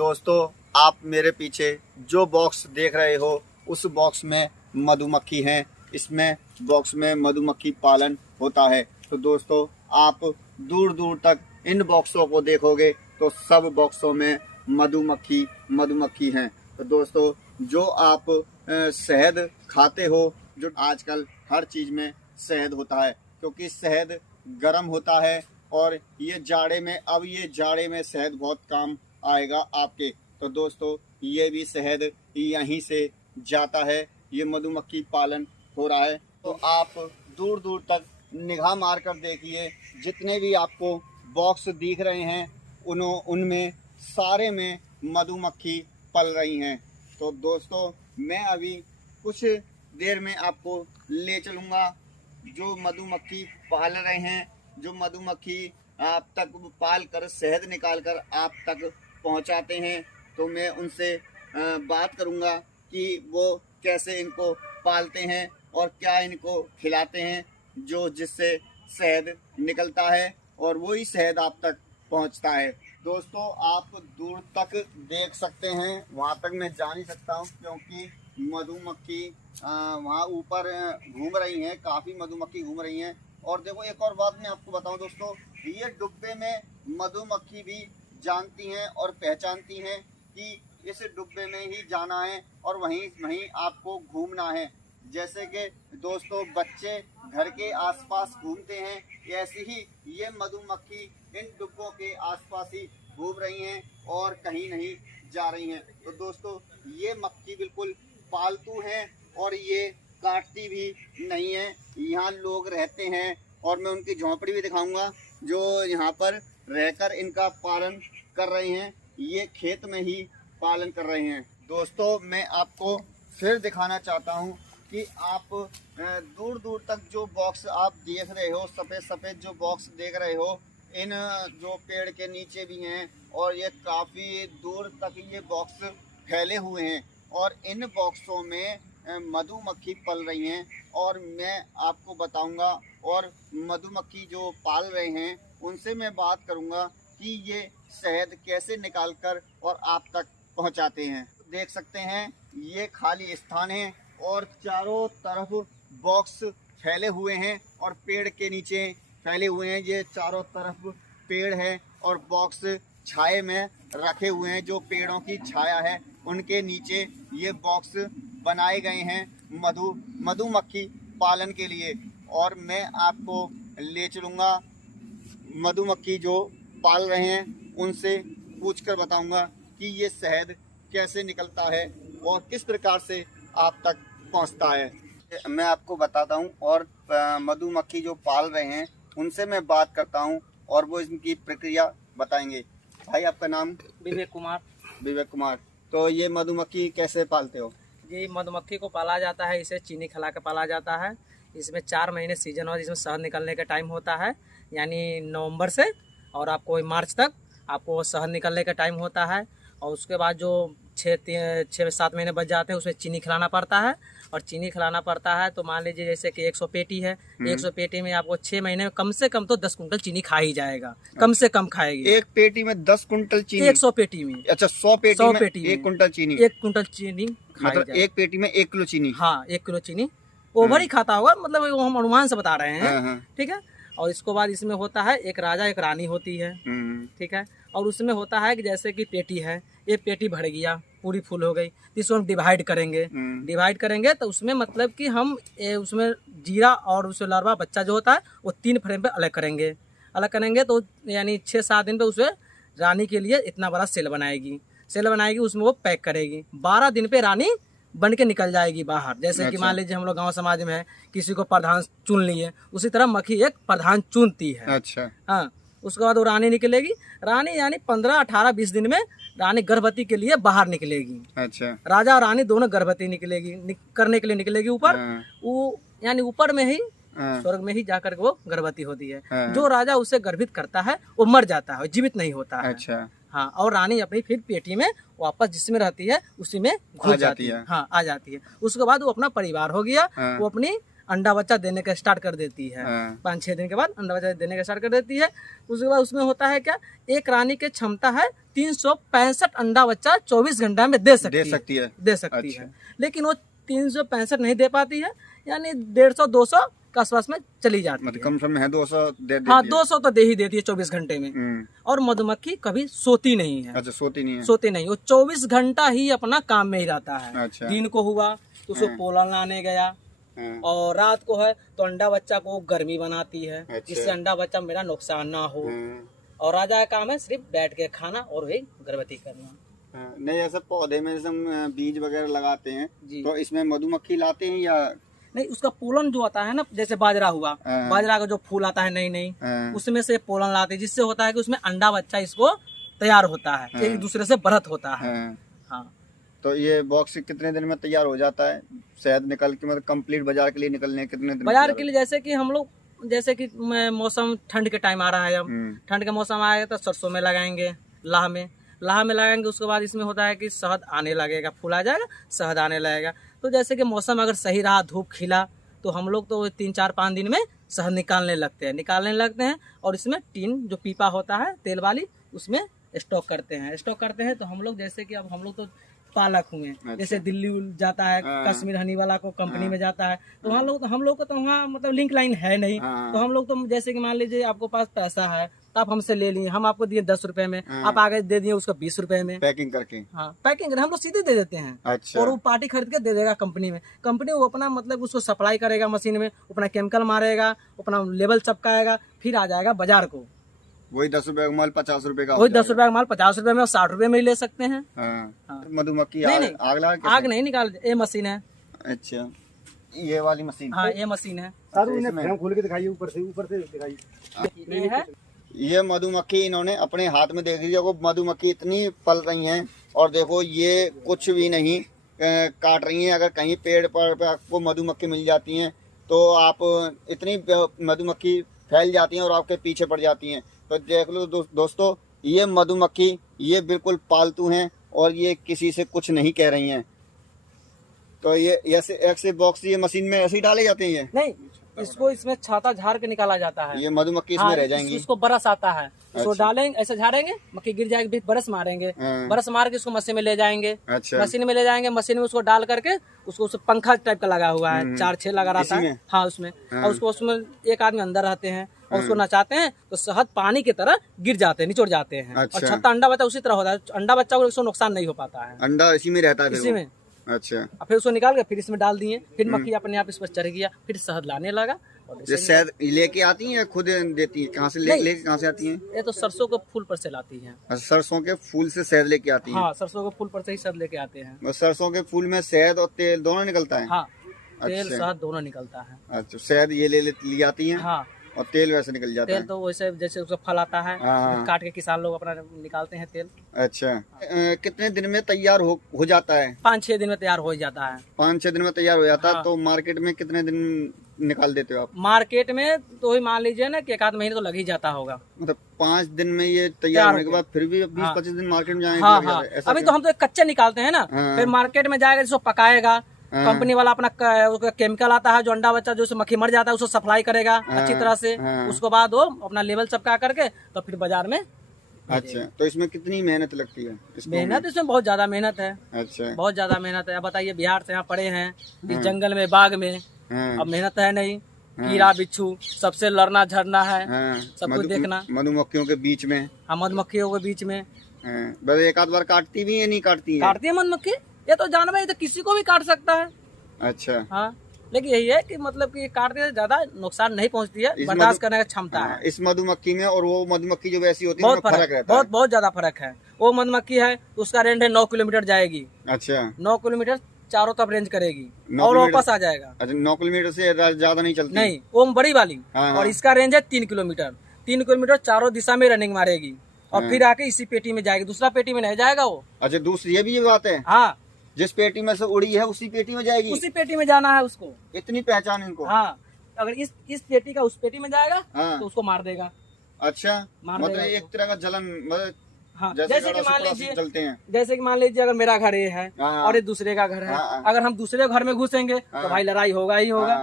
दोस्तों, आप मेरे पीछे जो बॉक्स देख रहे हो उस बॉक्स में मधुमक्खी हैं। इसमें बॉक्स में मधुमक्खी पालन होता है। तो दोस्तों, आप दूर दूर तक इन बॉक्सों को देखोगे तो सब बॉक्सों में मधुमक्खी हैं। तो दोस्तों, जो आप शहद खाते हो, जो आजकल हर चीज़ में शहद होता है, क्योंकि शहद गर्म होता है और ये जाड़े में शहद बहुत काम आएगा आपके। तो दोस्तों, ये भी शहद यहीं से जाता है, ये मधुमक्खी पालन हो रहा है। तो आप दूर दूर तक निगाह मार कर देखिए, जितने भी आपको बॉक्स दिख रहे हैं उनमें सारे में मधुमक्खी पल रही हैं। तो दोस्तों, मैं अभी कुछ देर में आपको ले चलूँगा जो मधुमक्खी पाल रहे हैं, जो मधुमक्खी आप तक पाल कर शहद निकाल कर आप तक पहुंचाते हैं। तो मैं उनसे बात करूंगा कि वो कैसे इनको पालते हैं और क्या इनको खिलाते हैं, जो जिससे शहद निकलता है और वही शहद आप तक पहुंचता है। दोस्तों, आप दूर तक देख सकते हैं, वहां तक मैं जा नहीं सकता हूं क्योंकि मधुमक्खी वहाँ ऊपर घूम रही हैं, काफ़ी मधुमक्खी घूम रही हैं। और देखो, एक और बात मैं आपको बताऊं दोस्तों, ये डिब्बे में मधुमक्खी भी जानती हैं और पहचानती हैं कि इस डिब्बे में ही जाना है और वहीं आपको घूमना है। जैसे कि दोस्तों, बच्चे घर के आसपास घूमते हैं, ऐसे ही ये मधुमक्खी इन डिब्बों के आसपास ही घूम रही हैं और कहीं नहीं जा रही हैं। तो दोस्तों, ये मक्खी बिल्कुल पालतू हैं और ये काटती भी नहीं है। यहाँ लोग रहते हैं और मैं उनकी झोंपड़ी भी दिखाऊंगा जो यहाँ पर रहकर इनका पालन कर रहे हैं। ये खेत में ही पालन कर रहे हैं। दोस्तों, मैं आपको फिर दिखाना चाहता हूँ कि आप दूर दूर तक जो बॉक्स आप देख रहे हो, सफ़ेद सफ़ेद जो बॉक्स देख रहे हो, इन जो पेड़ के नीचे भी हैं और ये काफ़ी दूर तक ये बॉक्स फैले हुए हैं और इन बॉक्सों में मधुमक्खी पल रही हैं। और मैं आपको बताऊंगा और मधुमक्खी जो पाल रहे हैं उनसे मैं बात करूंगा कि ये शहद कैसे निकालकर और आप तक पहुंचाते हैं। देख सकते हैं, ये खाली स्थान है और चारों तरफ बॉक्स फैले हुए हैं और पेड़ के नीचे फैले हुए हैं। ये चारों तरफ पेड़ है और बॉक्स छाए में रखे हुए हैं। जो पेड़ों की छाया है उनके नीचे ये बॉक्स बनाए गए हैं मधुमक्खी पालन के लिए। और मैं आपको ले चलूँगा मधुमक्खी जो पाल रहे हैं उनसे पूछकर बताऊंगा कि ये शहद कैसे निकलता है और किस प्रकार से आप तक पहुंचता है। मैं आपको बताता हूं और मधुमक्खी जो पाल रहे हैं उनसे मैं बात करता हूं और वो इनकी प्रक्रिया बताएंगे। भाई, आपका नाम? विवेक कुमार। तो ये मधुमक्खी कैसे पालते हो? ये मधुमक्खी को पाला जाता है, इसे चीनी खिला के पाला जाता है। इसमें 4 महीने सीजन और इसमें शहद निकलने का टाइम होता है, यानी नवंबर से और आपको मार्च तक आपको शहद निकलने का टाइम होता है। और उसके बाद जो 6-7 महीने बच जाते हैं उसमें चीनी खिलाना पड़ता है। और चीनी खिलाना पड़ता है तो मान लीजिए जैसे कि 100 पेटी है, 100 पेटी में आपको 6 महीने में कम से कम तो 10 कुंटल चीनी खा ही जाएगा, कम से कम खाएगी। एक पेटी में 10 कुंटल चीनी? 100 पेटी में। अच्छा, 100 पेटी में 1 कुंटल चीनी? 1 कुंटल चीनी मतलब एक पेटी में 1 किलो चीनी? हाँ, 1 किलो चीनी। ओवर ही खाता होगा, मतलब वो हम अनुमान से बता रहे हैं, ठीक है। और इसके बाद इसमें होता है एक राजा एक रानी होती है, ठीक है। और उसमें होता है कि जैसे कि पेटी है, ये पेटी भर गया, पूरी फुल हो गई, इसको हम डिवाइड करेंगे तो उसमें मतलब कि हम उसमें जीरा और उसमें लार्वा बच्चा जो होता है वो 3 फ्रेम पे अलग करेंगे तो यानी 6-7 दिन पे उसमें रानी के लिए इतना बड़ा सेल बनाएगी, उसमें वो पैक करेगी। 12 दिन पे रानी बन के निकल जाएगी बाहर। जैसे कि मान लीजिए हम लोग गांव समाज में है, किसी को प्रधान चुन लिए, उसी तरह मक्खी एक प्रधान चुनती है। अच्छा, हाँ। उसके बाद वो रानी निकलेगी, रानी यानी 15, 18, 20 दिन में रानी गर्भवती के लिए बाहर निकलेगी। अच्छा। राजा और रानी दोनों गर्भवती करने के लिए निकलेगी ऊपर। वो यानी ऊपर में ही स्वर्ग में ही जाकर वो गर्भवती होती है। जो राजा उसे गर्भित करता है वो मर जाता है, जीवित नहीं होता है। अच्छा। हाँ, और रानी अपनी फिर पेटी में वापस जिसमें रहती है उसी में घुस जाती है। हाँ, आ जाती है। उसके बाद वो अपना परिवार हो गया, वो अपनी अंडा बच्चा देने का स्टार्ट कर देती है। 5-6 दिन के बाद अंडा बच्चा देने का स्टार्ट कर देती है। उसके बाद उसमें होता है क्या, एक रानी की क्षमता है 365 अंडा बच्चा 24 घंटा में दे सकती है। लेकिन वो 365 नहीं दे पाती है, यानी 150-200 के आसपास में चली जाती है। कम समय है 200 दे देती हाँ, है। 200 तो दे ही देती है 24 घंटे में। और मधुमक्खी कभी सोती नहीं है। अच्छा, सोती नहीं है। सोती नहीं, वो 24 घंटा ही अपना काम में ही रहता है। अच्छा। दिन को हुआ तो उसको पोलन लाने गया, और रात को है तो अंडा बच्चा को गर्मी बनाती है, जिससे अंडा बच्चा मेरा नुकसान ना हो। और राजा का काम है सिर्फ बैठ के खाना और वही गर्भवती करना। नहीं, ऐसा पौधे में जैसे हम बीज वगैरह लगाते हैं तो इसमें मधुमक्खी लाते हैं या नहीं? उसका पोलन जो आता है ना, जैसे बाजरा हुआ, बाजरा का जो फूल आता है नई उसमें से पोलन लाते हैं, जिससे होता है कि उसमें अंडा बच्चा इसको तैयार होता है, एक दूसरे से बढ़त होता है। हाँ। तो ये बॉक्स कितने दिन में तैयार हो जाता है? शहद निकल के मतलब कंप्लीट बाजार के लिए निकलने कितने दिन? बाजार के लिए जैसे कि हम लोग, जैसे कि मौसम ठंड के टाइम आ रहा है, अब ठंड का मौसम आएगा तो सरसों में लगाएंगे, लाह में लगाएंगे। उसके बाद इसमें होता है कि शहद आने लगेगा, फूल आ जाएगा, शहद आने लगेगा। तो जैसे कि मौसम अगर सही रहा, धूप खिला, तो हम लोग तो 3-4-5 दिन में शहद निकालने लगते हैं। और इसमें टीन जो पीपा होता है तेल वाली, उसमें स्टॉक करते हैं। तो हम लोग जैसे कि अब हम लोग तो पालक हुए, जैसे दिल्ली जाता है कश्मीर हनी वाला को कंपनी में जाता है, तो हम लोग को तो वहाँ मतलब लिंक लाइन है नहीं। तो हम लोग तो जैसे कि मान लीजिए आपको पास पैसा है तो आप हमसे ले लिए, हम आपको दिए 10 रुपए में, आप आगे दे दिए उसको 20 रुपए में पैकिंग करके। हाँ, पैकिंग हम लोग सीधे दे देते हैं। अच्छा। और वो पार्टी खरीद के दे देगा कंपनी में। कंपनी वो अपना मतलब उसको सप्लाई करेगा मशीन में, अपना केमिकल मारेगा, अपना लेबल चिपकाएगा, फिर आ जाएगा बाजार को। वही 10 रुपए का माल 50 रुपए का, वही 10 रुपए का माल 50 रुपए में और 60 रुपए में ही ले सकते हैं। मधुमक्खी आग नहीं निकाल, ये मशीन है। अच्छा, ये वाली मशीन? हाँ, ये मशीन है। खोल के दिखाइए, ऊपर से दिखाइए। ये है, ये मधुमक्खी इन्होंने अपने हाथ में देख लीजिए। देखो मधुमक्खी इतनी पल रही हैं, और देखो ये कुछ भी नहीं काट रही हैं। अगर कहीं पेड़ पर आपको मधुमक्खी मिल जाती हैं तो आप इतनी मधुमक्खी फैल जाती हैं और आपके पीछे पड़ जाती हैं। तो देख लो दोस्तों, ये मधुमक्खी ये बिल्कुल पालतू हैं और ये किसी से कुछ नहीं कह रही हैं। तो ये ऐसे ऐसे बॉक्स ये मशीन में ऐसे ही डाले जाते हैं? ये नहीं, इसको इसमें छाता झाड़ के निकाला जाता है। ये मधुमक्खी इसमें रह जाएंगी। इसको बरस आता है, इसको डालेंगे, ऐसे झाड़ेंगे, मक्खी गिर जाएगी, बरस मारेंगे, बरस मार के इसको मशीन में ले जाएंगे। अच्छा। मशीन में ले जाएंगे, मशीन में उसको डाल करके उसको पंखा टाइप का लगा हुआ है, 4-6 लगा रहता है। हाँ, उसमें और उसमें एक आदमी अंदर रहते हैं और उसको नचाते हैं तो शहद पानी की तरह गिर जाते हैं, निचोड़ जाते हैं। और छत्ता अंडा बच्चा उसी तरह होता है, अंडा बच्चा को इसको नुकसान नहीं हो पाता है। अंडा इसी में रहता है, इसी में। अच्छा। फिर उसको निकाल के फिर इसमें डाल दिए, फिर मक्खी अपने आप इस पर चढ़ गया, फिर शहद लाने लगा। ये शहद लेके आती हैं या खुद देती हैं? कहाँ से लेके कहाँ से आती हैं? ये तो सरसों के फूल पर से लाती हैं। सरसों के फूल से शहद लेके आती हैं? हाँ, सरसों के फूल पर से ही शहद लेके आते हैं। सरसों के फूल में शहद और तेल दोनों निकलता है? हाँ, तेल शहद दोनों निकलता है। अच्छा, शहद ये ले आती हैं? हाँ, और तेल वैसे निकल जाता है? तेल तो वैसे जैसे उसका फल आता है, काट के किसान लोग अपना निकालते हैं तेल। अच्छा। कितने दिन में तैयार हो जाता है? 5-6 दिन में तैयार हो जाता है। 5-6 दिन में तैयार हो जाता है। तो मार्केट में कितने दिन निकाल देते हो आप? मार्केट में तो ही मान लीजिए ना कि 1 आध महीने तो लग ही जाता होगा। मतलब 5 दिन में ये तैयार होने के बाद फिर भी 20-25 दिन मार्केट में जाएंगे? हाँ, अभी तो हम तो कच्चे निकालते हैं ना, फिर मार्केट में जाएगा, जिसको पकाएगा, कंपनी वाला अपना केमिकल आता है जो अंडा बच्चा जो मक्खी मर जाता है उसको सप्लाई करेगा अच्छी तरह से। उसके बाद वो अपना लेवल चिपका करके तो फिर बाजार में। अच्छा, तो इसमें कितनी मेहनत लगती है? मेहनत इसमें बहुत ज्यादा मेहनत है। अच्छा, बहुत ज्यादा मेहनत है। अब बताइए, बिहार से यहाँ पड़े हैं इस जंगल में, बाग में, अब मेहनत है नहीं, कीड़ा बिच्छू सबसे लड़ना झड़ना है, सब कुछ देखना। मधुमक्खियों के बीच में? हाँ, मधुमक्खियों के बीच में। बस एक आध बार काटती भी है? नहीं काटती है? काटती है मधुमक्खी, ये तो जानवर है, तो किसी को भी काट सकता है। अच्छा। हाँ, लेकिन यही है कि मतलब कि काटने से ज्यादा नुकसान नहीं पहुंचती है, बर्दाश्त करने का क्षमता है इस मधुमक्खी में। और वो मधुमक्खी जो वैसी होती है बहुत फर्क रहता है, बहुत ज्यादा फर्क है। वो मधुमक्खी है उसका रेंज है 9 किलोमीटर जाएगी। अच्छा, 9 किलोमीटर चारों तरफ रेंज करेगी और वापस आ जाएगा। अच्छा, 9 किलोमीटर से ज्यादा नहीं चलती? नहीं, वो बड़ी वाली। और इसका रेंज है 3 किलोमीटर। 3 किलोमीटर चारों दिशा में रनिंग मारेगी और फिर आके इसी पेटी में जाएगी, दूसरा पेटी में नहीं जाएगा वो। अच्छा, दूसरी ये भी ये बात है? हाँ, जिस पेटी में से उड़ी है उसी पेटी में जाएगी? उसी पेटी में जाना है उसको। इतनी पहचान इनको? हाँ, अगर इस पेटी का उस पेटी में जाएगा तो उसको मार देगा। अच्छा, मतलब एक तरह का जलन, मतलब हाँ, जैसे कि मान लीजिए चलते हैं, जैसे कि मान लीजिए अगर मेरा घर ये है और ये दूसरे का घर है, अगर हम दूसरे घर में घुसेंगे तो भाई लड़ाई होगा ही होगा।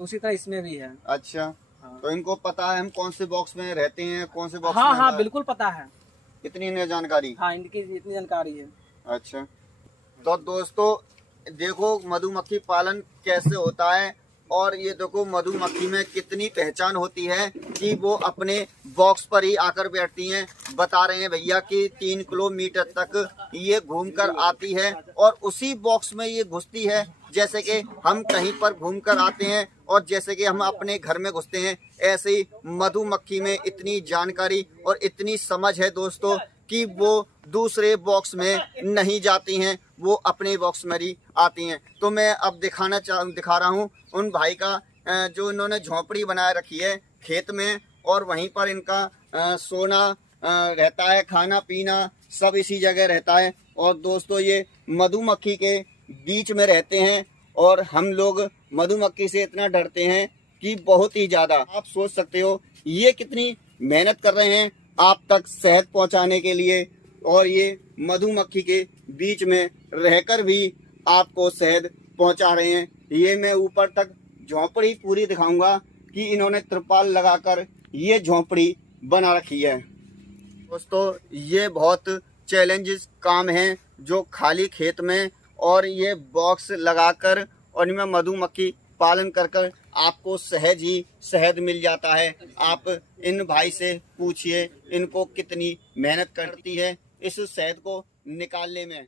तो उसी तरह इसमें भी है। अच्छा, हाँ। तो इनको पता है हम कौन से बॉक्स में रहते हैं, कौन से बॉक्स हाँ में हाँ बिल्कुल पता है। इतनी इन्हें जानकारी। हाँ इनकी इतनी जानकारी है। अच्छा, तो दोस्तों देखो मधुमक्खी पालन कैसे होता है, और ये देखो मधुमक्खी में कितनी पहचान होती है कि वो अपने बॉक्स पर ही आकर बैठती हैं। बता रहे हैं भैया कि 3 किलोमीटर तक ये घूमकर आती है और उसी बॉक्स में ये घुसती है। जैसे कि हम कहीं पर घूमकर आते हैं और जैसे कि हम अपने घर में घुसते हैं, ऐसे ही मधुमक्खी में इतनी जानकारी और इतनी समझ है दोस्तों कि वो दूसरे बॉक्स में नहीं जाती हैं, वो अपने बॉक्स में ही आती हैं। तो मैं अब दिखा रहा हूँ उन भाई का जो इन्होंने झोंपड़ी बनाए रखी है खेत में, और वहीं पर इनका सोना रहता है, खाना पीना सब इसी जगह रहता है। और दोस्तों ये मधुमक्खी के बीच में रहते हैं और हम लोग मधुमक्खी से इतना डरते हैं कि बहुत ही ज़्यादा। आप सोच सकते हो ये कितनी मेहनत कर रहे हैं आप तक शहद पहुंचाने के लिए, और ये मधुमक्खी के बीच में रहकर भी आपको शहद पहुंचा रहे हैं। ये मैं ऊपर तक झोंपड़ी पूरी दिखाऊंगा कि इन्होंने त्रिपाल लगाकर ये झोंपड़ी बना रखी है। दोस्तों ये बहुत चैलेंजेस काम है जो खाली खेत में और ये बॉक्स लगाकर और इनमें मधुमक्खी पालन कर कर आपको सहज ही शहद मिल जाता है। आप इन भाई से पूछिए इनको कितनी मेहनत करती है इस शहद को निकालने में।